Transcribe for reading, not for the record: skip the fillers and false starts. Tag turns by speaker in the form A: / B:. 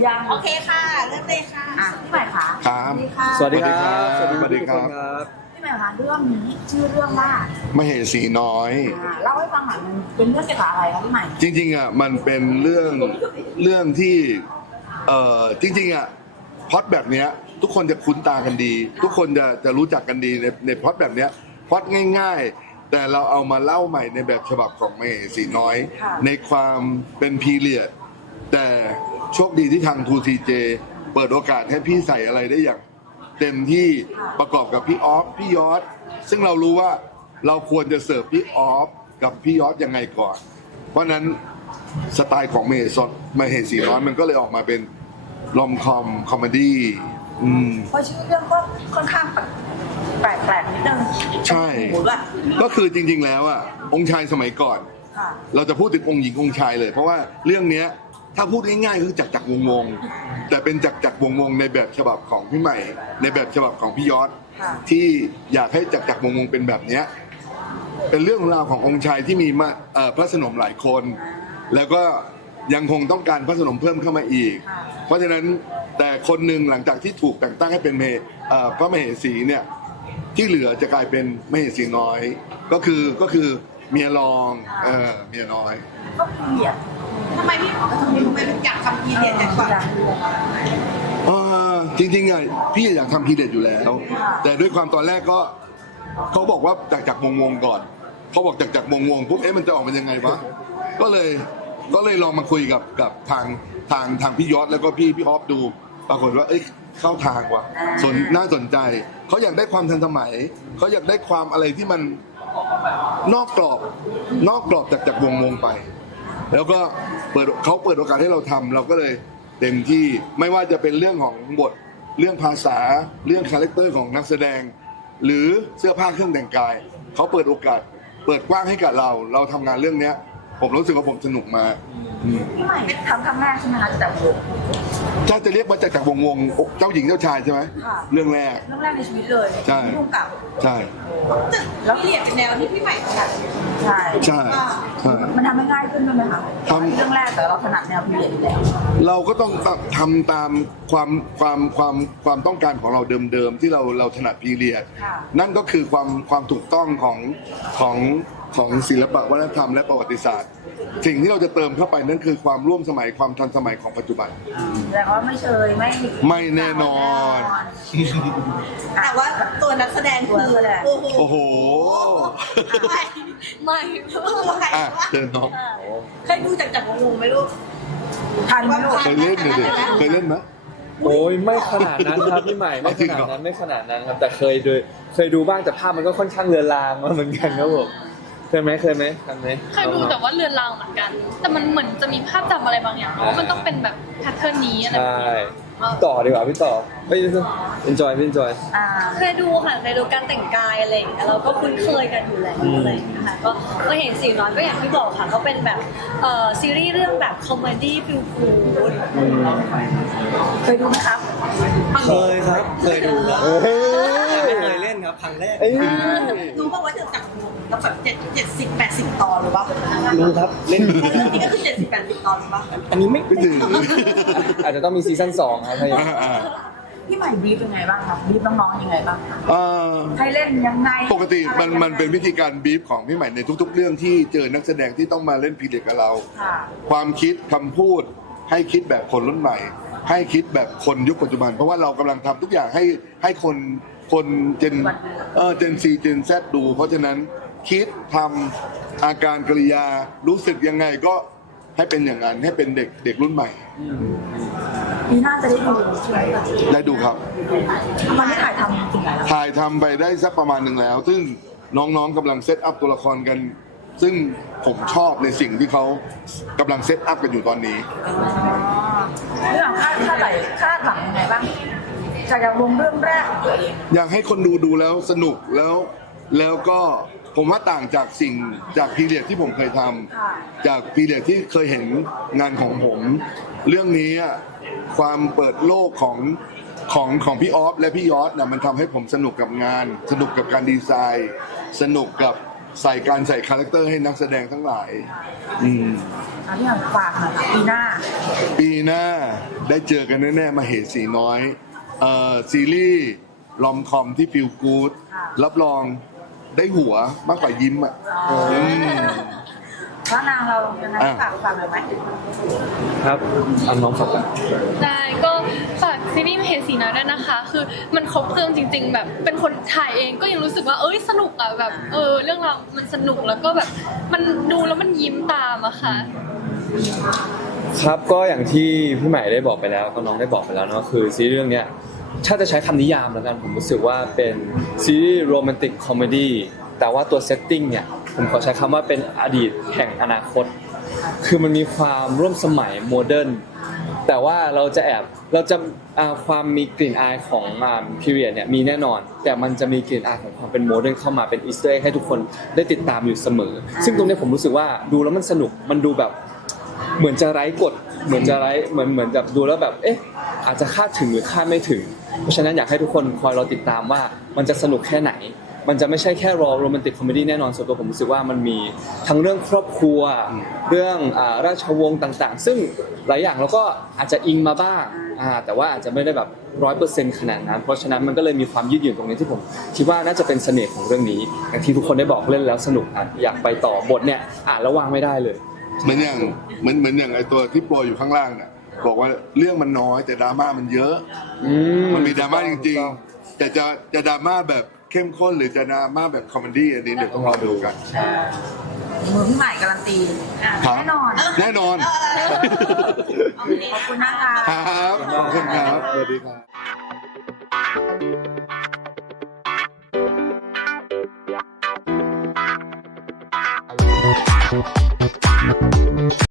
A: ยัง
B: โอเคค่ะเริ่มเลยค่ะ
A: พี่ใหม่คะ
C: ครับ
A: สวัสดีค่ะ
C: สวัสดีครับ
D: สวัสดีครับ
A: พี่ใหม่คะเรื่องนี้ชื่อเรื่องว่าม
C: เหสีน้อย
A: เล่าให้ฟังหน่อยมันเป็นเรื่องเกี่ยวกับอะไรคะพี่ใหม่
C: จริงๆอ่ะมันเป็นเรื่องที่จริงๆอ่ะพล็อตแบบเนี้ยทุกคนจะคุ้นตากันดี ทุกคนจะรู้จักกันดีในพล็อตแบบเนี้ยพล็อตง่ายๆ แต่เราเอามาเล่าใหม่ในแบบฉบับของมเหสีน้อย ในความเป็นพีเรียดแต่โชคดีที่ทาง 2TJ เปิดโอกาสให้พี่ใส่อะไรได้อย่างเต็มที่ประกอบกับพี่ออฟพี่ยอดซึ่งเรารู้ว่าเราควรจะเสิร์ฟพี่ออฟกับพี่ยอดยังไงก่อน เพราะนั้นสไตล์ของมเหสีน้อยมันก็เลยออกมาเป็นรอมคอมคอมเมดี้
A: เพราะชื่อเรื่องก็ค่อนข้างแปลกๆนิดนึง
C: ใช่
A: หมูด้วย
C: ก็คือจริงๆแล้วอ่ะองค์ชายสมัยก่อน
A: ค่ะ
C: เราจะพูดถึงองค์หญิงองค์ชายเลย เพราะว่าเรื่องเนี้ยถ้าพูดง่ายๆคือจักรวงศ์แต่เป็นจักรวงศ์ในแบบฉบับของพี่ใหม่ ในแบบฉบับของพี่ยอดที่อยากให้จักรวงศ์เป็นแบบเนี้ยเป็นเรื่องราวขององค์ชายที่มีพระสนมหลายคน แล้วก็ยังคงต้องการพระสนมเพิ่มเข้ามาอีก เพราะฉะนั้นแต่คนหนึ่งหลังจากที่ถูกแต่งตั้งให้เป็นพระมเหสีเนี่ยที่เหลือจะกลายเป็นมเหสีน้อยก็คือเมียรองเมียน้อย
A: ก็พีเรียด
B: ทำไมพี่อยากทำพีเรียดกันก่อน
C: จริงๆอ่ะพี่อยากทำพีเรียดอยู่แล้ว แต่ด้วยความตอนแรกก็เขาบอกว่าจากวงก่อนเขาบอกจากวงปุ๊บมันจะออกมายังไงวะก็เลยลองมาคุยกับทางพี่ยอดแล้วก็พี่ออฟดูปรากฏว่าเข้าทางว่ะน่าสนใจเขาอยากได้ความทันสมัยเขาอยากได้ความอะไรที่มันนอกกรอบจากวงไป แล้วก็เขาเปิดโอกาสให้เราทำเราก็เลยเต็มที่ไม่ว่าจะเป็นเรื่องของบทเรื่องภาษาเรื่องคาแรคเตอร์ของนักแสดง หรือเสื้อผ้าเครื่องแต่งกายเขาเปิดโอกาสเปิดกว้างให้กับเราทำงานเรื่องเนี้ยผมรู้สึกว่าผมสนุกมาก
A: พี่ใหม่ทำครั้งแรกใช่ไหมคะจากวง
C: ถ้าจะเรียกว่าจากวงเจ้าหญิงเจ้าชายใช่ไหมเรื่องแรก
A: ในชีวิตเลย
C: ใช่
A: ร่วมกับ
C: ใช่
B: แล้วพีเรียดเป็นแนวที่พี่ใหม่ถนัด
A: ใช่
C: ใช่
A: มันทำให้ง่ายขึ้นด้วยไหมคะเรื่องแรกแต่เราถนัดแนวพีเรียดอยู่แล้ว
C: เราก็ต้องทำตามความต้องการของเราเดิมที่เราถนัดพีเรียดนั่นก็คือความถูกต้องของศิลปะวัฒนธรรมและประวัติศาสตร์สิ่งที่เราจะเติมเข้าไปนั่นคือความร่วมสมัยความทันสมัยของปัจจุบัน
A: แต่ว่าไม่เชย
C: ไม่แน่นอน
B: แต่ว่าตัวนักแสดงคือ
C: โอ้โห
B: ไม่
C: เดินน้อง
B: เคยดูจากวงไหมลูก
A: ทันไหมลูก
C: เคยเล่นไหม
D: โอ้ยไม่ขนาดนั้นครับพี่ใหม่ไม่ขนาดนั้นครับแต่เคยดูบ้างแต่ภาพมันก็ค่อนข้างเลือนลางมาเหมือนกันครับผมเคยไหมทันไหม
E: เคยดูแต่ว่าเรือนรางเหมือนกันแต่มันเหมือนจะมีภาพจำอะไรบางอย่างว่ามันต้องเป็นแบบแพทเทิร์นนี้อะไรแบบนี้
D: ต่อดีกว่าพี่ต่อไม่enjoy
E: เคยดูค่ะเคยดูการแต่งกายอะไรอย่างเงี้ยเราก็คุ้นเคยกันอยู่แล้วอะไรอย่างเงี้ยค่ะก็เห็นสีน้อยก็อย่างที่บอกค่ะเขาเป็นแบบซีรีส์เรื่องแบบคอมเมดี้ฟิลกู๊ด
A: เคยดูไหมครับ
D: เคยครับเคยดูครับไม่เคยเล่นครับครั้งแรก
B: รู้ป่าวว่าจากวงแล้วแบบ70-80 ตอนหรือเปล่า
D: รู้ครับเล่น
B: เรื่องนี้ก็คือ70-80 ตอนหรือเปล่า
D: อันนี้ไม่ถึงอาจจะต้องมีซีซั่น2ครับ
A: พี่ใหม่บีฟยังไงบ้างครับบีฟน้องๆยังไงบ้างใครเล่นยังไง
C: ปกติมันเป็นวิธีการบีฟของพี่ใหม่ในทุกๆเรื่องที่เจอนักแสดงที่ต้องมาเล่นพีเรียดกับเราความคิดคำพูดให้คิดแบบคนรุ่นใหม่ให้คิดแบบคนยุคปัจจุบันเพราะว่าเรากำลังทำทุกอย่างให้คนเจนซีเจนแซดดูเพราะฉะนั้นคิดทำอาการกริยารู้สึกยังไงก็ให้เป็นอย่างนั้นให้เป็นเด็กรุ่นใหม่
A: ปีหน้าจะได้ดูใช่ไหม
C: ได้ดูครับ
A: มันถ่ายทำถึงไหนแล้ว
C: ถ่ายทำไปได้สักประมาณหนึ่งแล้วซึ่งน้องๆกำลังเซตอัพตัวละครกันซึ่งผมชอบในสิ่งที่เขากำลังเซตอัพกันอยู่ตอนนี้
A: เรื่องคาดหวังยังไงบ้างจากวงเรื่องแรกตัวเอง
C: อยากให้คนดูแล้วสนุกแล้วก็ผมว่าต่างจากพีเรียดที่ผมเคยทำจากพีเรียดที่เคยเห็นงานของผมเรื่องนี้ความเปิดโลกของพี่ออฟและพี่ยอดมันทำให้ผมสนุกกับงานสนุกกับการดีไซน์สนุกกับใส่การใส่คาแรคเตอร์ให้นักแสดงทั้งหลาย อืม
A: อันนี้ฝากหน่อยค่ะปีหน้า
C: ปีหน้าได้เจอกันแน่ๆมาเหตุสีน้อยซีรีส์ลอมคอมที่ฟิลกู๊ด
A: ค่ะ
C: รับรองได้หัวมากกว่ายิ้มอ่ะม
A: ว่านางเรายังไงฝากหน่อยไหม
D: ครับเอาน้องฝากกัน
F: ได้ก็ฝากซีรีส์มเหสีน้อยด้วยนะคะ คือมันครบเครื่องจริง ๆ แบบเป็นคนถ่ายเองก็ยังรู้สึกว่าสนุกอะแบบเรื่องราวมันสนุกแล้วก็แบบมันดูแล้วมันยิ้มตามอะค่ะ
D: ครับก็อย่างที่พี่ใหม่ได้บอกไปแล้วก็น้องได้บอกไปแล้วเนาะคือซีรีส์เรื่องเนี้ยถ้าจะใช้คำนิยามแล้วกันผมรู้สึกว่าเป็นซีรีส์โรแมนติกคอมเมดี้แต่ว่าตัวเซตติ้งเนี่ยผมขอใช้คำว่าเป็นอดีตแห่งอนาคต คือมันมีความร่วมสมัยโมเดิร์นแต่ว่าเราจะความมีกลิ่นอายของพีเรียดเนี่ยมีแน่นอน แต่มันจะมีกลิ่นอายของความเป็นโมเดิร์นเข้ามาเป็นอีสเตอร์ให้ทุกคนได้ติดตามอยู่เสมอซึ่งตรงนี้ผมรู้สึกว่าดูแล้วมันสนุกมันดูแบบเหมือนจะไร้กฎเหมือนจะไร้เหมือนแบบดูแล้วแบบอาจจะคาดถึงหรือคาดไม่ถึงเพราะฉะนั้นอยากให้ทุกคนคอยรอติดตามว่ามันจะสนุกแค่ไหนมันจะไม่ใช่แค่โรแมนติกคอมเมดี้แน่นอนส่วนตัวผมรู้สึกว่ามันมีทั้งเรื่องครอบครัวเรื่องราชวงศ์ต่างๆซึ่งหลายอย่างเราก็อาจจะอิงมาบ้างแต่ว่าอาจจะไม่ได้แบบ 100% ขนาดนั้นเพราะฉะนั้นมันก็เลยมีความยืดหยุ่นตรงนี้ที่ผมคิดว่าน่าจะเป็นเสน่ห์ของเรื่องนี้อย่างที่ทุกคนได้บอกเล่นแล้วสนุกอยากไปต่อบทเนี่ยอ่านแล้ววางไม่ได้เลย
C: เหมือนอย่างไอตัวที่โปรยอยู่ข้างล่างเนี่ยบอกว่าเรื่องมันน้อยแต่ดราม่ามันเยอะมันมีดราม่าจริงๆแต่จะดราม่าแบบเข้มข้นหรือจะดราม่าแบบคอมเมดี้อันนี้เดี๋ยวต้องรอดูกัน
A: มือพี่ใหม่การันตี
C: ครับ
A: แน่นอน
C: แน่นอน
A: ขอบคุณนะคะ
C: ครับขอบคุณครับสวัสดีครับ